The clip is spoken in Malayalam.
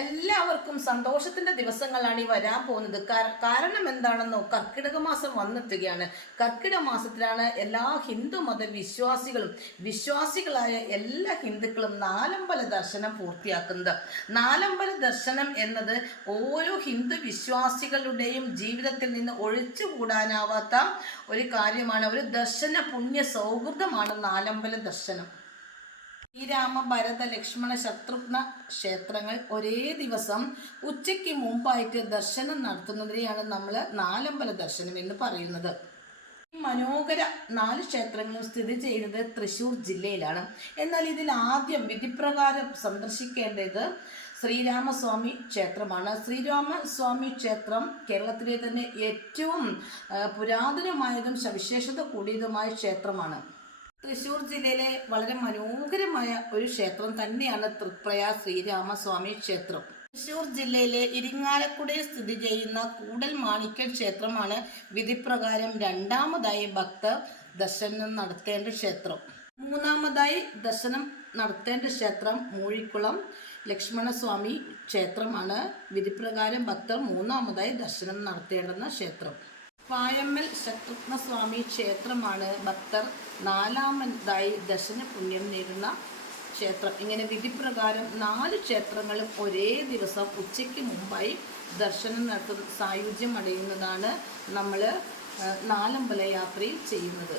എല്ലാവർക്കും സന്തോഷത്തിന്റെ ദിവസങ്ങളാണ് ഈ വരാൻ പോകുന്നത്. കാര- കാരണം എന്താണെന്നോ കർക്കിടക മാസം വന്നെത്തുകയാണ്. കർക്കിടക മാസത്തിലാണ് എല്ലാ ഹിന്ദു മത വിശ്വാസികളും വിശ്വാസികളായ എല്ലാ ഹിന്ദുക്കളും നാലമ്പല ദർശനം പൂർത്തിയാക്കുന്നത്. നാലമ്പല ദർശനം എന്നത് ഓരോ ഹിന്ദു വിശ്വാസികളുടെയും ജീവിതത്തിൽ നിന്ന് ഒഴിച്ചു കൂടാനാവാത്ത ഒരു കാര്യമാണ്. ഒരു ദർശന പുണ്യ സൗഹൃദമാണ് നാലമ്പല ദർശനം. ശ്രീരാമ ഭരത ലക്ഷ്മണ ശത്രുഘ്ന ക്ഷേത്രങ്ങൾ ഒരേ ദിവസം ഉച്ചയ്ക്ക് മുമ്പായിട്ട് ദർശനം നടത്തുന്നതിനെയാണ് നമ്മൾ നാലമ്പല ദർശനം എന്ന് പറയുന്നത്. മനോഹര നാല് ക്ഷേത്രങ്ങളും സ്ഥിതി ചെയ്യുന്നത് തൃശൂർ ജില്ലയിലാണ്. എന്നാൽ ഇതിൽ ആദ്യം വിധിപ്രകാരം സന്ദർശിക്കേണ്ടത് ശ്രീരാമസ്വാമി ക്ഷേത്രമാണ്. ശ്രീരാമസ്വാമി ക്ഷേത്രം കേരളത്തിലെ തന്നെ ഏറ്റവും പുരാതനമായതും സവിശേഷത കൂടിയതുമായ ക്ഷേത്രമാണ്. തൃശ്ശൂർ ജില്ലയിലെ വളരെ മനോഹരമായ ഒരു ക്ഷേത്രം തന്നെയാണ് തൃപ്രയ ശ്രീരാമസ്വാമി ക്ഷേത്രം. തൃശ്ശൂർ ജില്ലയിലെ ഇരിങ്ങാലക്കുടയിൽ സ്ഥിതി ചെയ്യുന്ന കൂടൽ മാണിക്യ ക്ഷേത്രമാണ് വിധിപ്രകാരം രണ്ടാമതായി ഭക്തർ ദർശനം നടത്തേണ്ട ക്ഷേത്രം. മൂന്നാമതായി ദർശനം നടത്തേണ്ട ക്ഷേത്രം മൂഴിക്കുളം ലക്ഷ്മണസ്വാമി ക്ഷേത്രമാണ്. വിധിപ്രകാരം ഭക്തർ മൂന്നാമതായി ദർശനം നടത്തേണ്ടുന്ന ക്ഷേത്രം. പായമ്മൽ ശത്രുഘ്നസ്വാമി ക്ഷേത്രമാണ് ഭക്തർ നാലാമതായി ദർശന പുണ്യം നേടുന്ന ക്ഷേത്രം. ഇങ്ങനെ വിധിപ്രകാരം നാല് ക്ഷേത്രങ്ങളും ഒരേ ദിവസം ഉച്ചയ്ക്ക് മുമ്പായി ദർശനം നടത്തുന്ന സായുജ്യം അടയുന്നതാണ് നമ്മൾ നാലമ്പല യാത്രയിൽ ചെയ്യുന്നത്.